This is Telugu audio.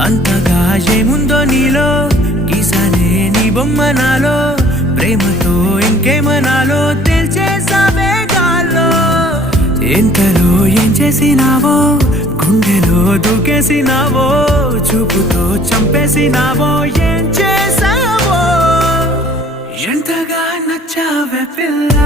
అంతగా ఏముందో నీలో గీసానే నీ బొమ్మ నాలో ప్రేమతో ఇంకేమనాలో తెలిచేసావే గాల్లో ఎంతలో ఏం చేసినావో గుండెలో దూకేసినావో చూపుతో చంపేసినావో ఏం చేసావో ఎంతగా నచ్చావే పిల్ల